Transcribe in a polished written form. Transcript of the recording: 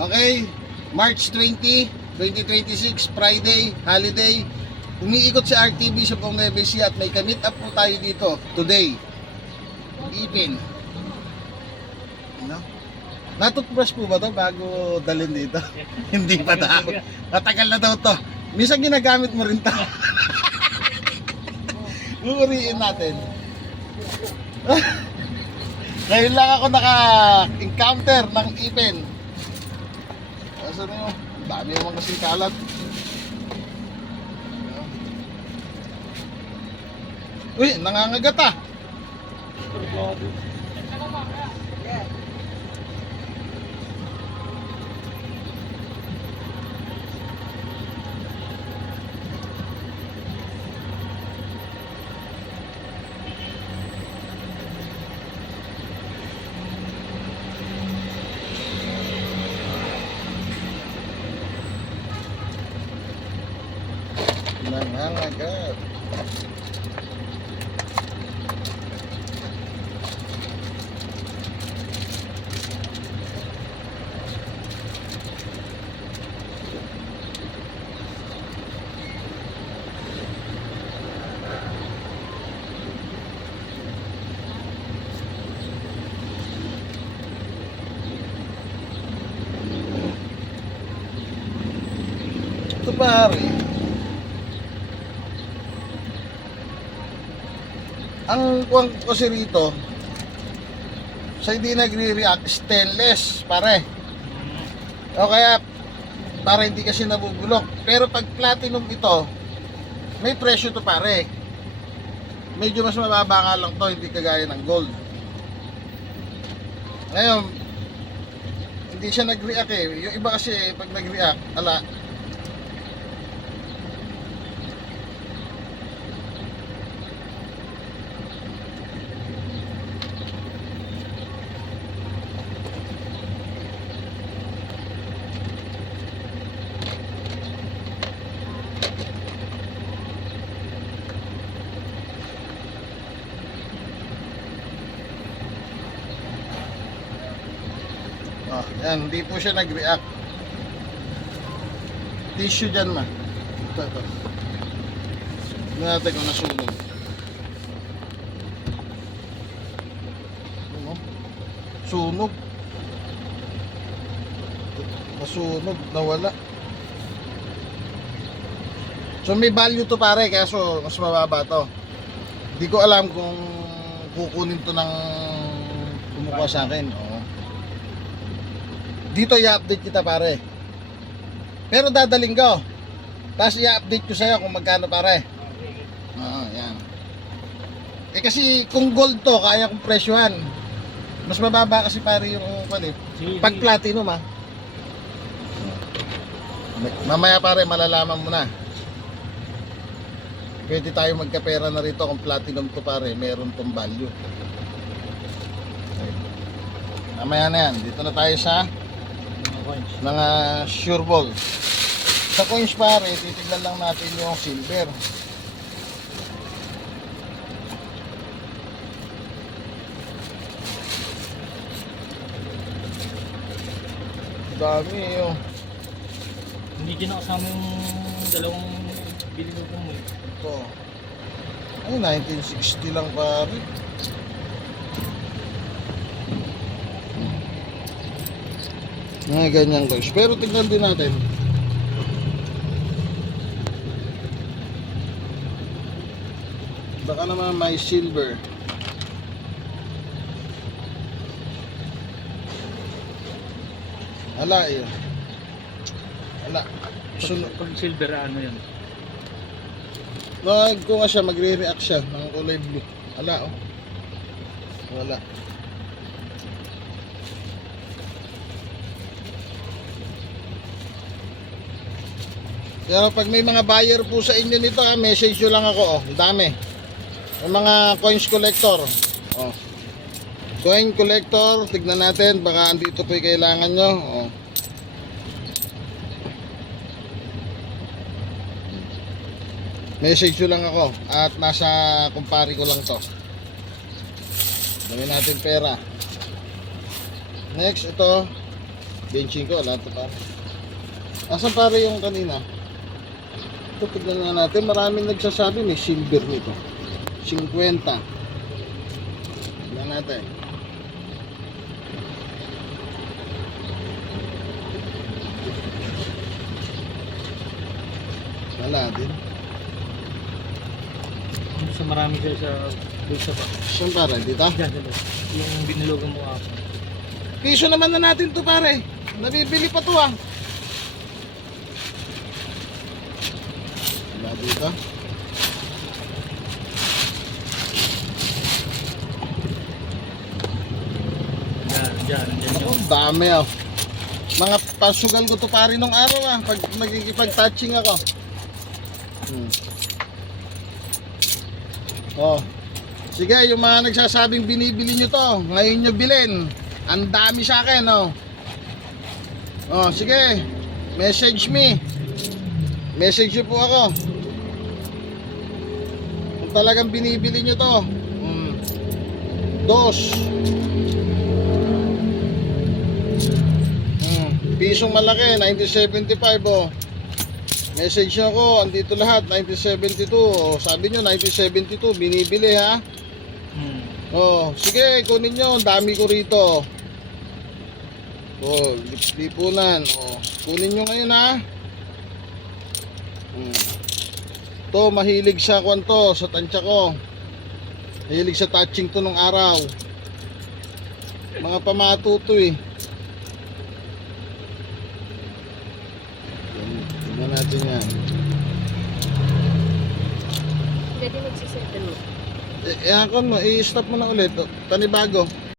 Okay, March 20, 2026, Friday, holiday. Umiikot si RTV sa buong Nueva Ecija at may ka-meet up po tayo dito today. Ipin. No? Natutbrush po ba to bago dalhin dito? Hindi pa daw. Matagal na daw to. Minsan ginagamit mo rin to. Uuriin natin. Ngayon lang ako naka-encounter ng ipin. Asan yun? Dami naman kasing kalat. Uy, nangangagat ah. Nangangagat. Ito pare, ang kuwang ko kasi rito sa hindi nagre-react stainless pare, o kaya para hindi kasi nabubulok. Pero pag platinum ito may presyo to pare, medyo mas mababa nga lang to, hindi kagaya ng gold. Ngayon hindi siya nag-react eh. Yung iba kasi pag nag-react, ala, oh, yan, hindi po siya nag-react. Tissue dyan ma. Ito. Tignan natin kung nasunog. Ano? Sunog. Nasunog, nawala. So may value to pare, kaso mas mababa to. Hindi ko alam kung kukunin to ng kumukuha sa akin. Oo. Dito i-update kita pare. Pero dadaling ko. Tapos i-update ko sa'yo kung magkano pare. Oo, yan. Eh kasi kung gold to, kaya kong presyohan. Mas mababa kasi pare yung palit. Pag platinum ha. Mamaya pare, malalaman mo na. Pwede tayo magkapera na rito kung platinum to pare. Meron tong value. Okay. Mamaya na yan. Dito na tayo sa mga sure ball. Sa coins pare, titignan lang natin yung silver. Dami yun. Hindi dyan nakasama yung dalawang binilog mo eh. Ito. Ay, 1960 lang pare. Mga ganyang guys. Pero tignan din natin. Baka naman may silver. Ala yun. Ala. Pag silver ano yun? Kung nga siya, magre-react siya ng kulay blue. Ala oh. Wala. Pero pag may mga buyer po sa inyo nito, message nyo lang ako. Oh, ang dami. May mga coins collector. Oh. Coin collector, tignan natin. Baka andito po yung kailangan nyo. Oh. Message nyo lang ako. At nasa kumpare ko lang to. Dami natin pera. Next, ito. Benching ko, wala ito pare. Asan pare yung kanina? Ito, tignan nga natin. Maraming nagsasabi may silver nito. 50. Tignan natin. Wala din. Sa marami siya sa bulsa pa. Saan pare? Dito? Diyan, diyan. Yung binilugan mo ako. Piso naman na natin to pare. Nabibili pa to ah. Wala dito. Diyan. Ang dami ah. Mga pasugal ko to pare nung araw ah. Pag magkikipag-touching ako. Oh. Sige, yung mga nagsasabing binibili nyo to, ngayon nyo bilhin. Ang dami sa akin, oh. Oh, sige. Message me. Message nyo po ako. Kung talagang binibili nyo to. Dos. Pisong malaki, 1975, oh. Message nyo ako, andito lahat, 1972. Oh, sabi nyo, 1972, binibili ha. Oh, sige, kunin nyo, ang dami ko rito. Oh, lipunan. Oh, kunin nyo ngayon ha. To, mahilig sa kwanto, sa tansya ko. Mahilig sa touching to nung araw. Mga pamatuto eh. Tignan natin yan. Pwede magsisettle mo. Ako mo, i-stop mo na ulit. Panibago.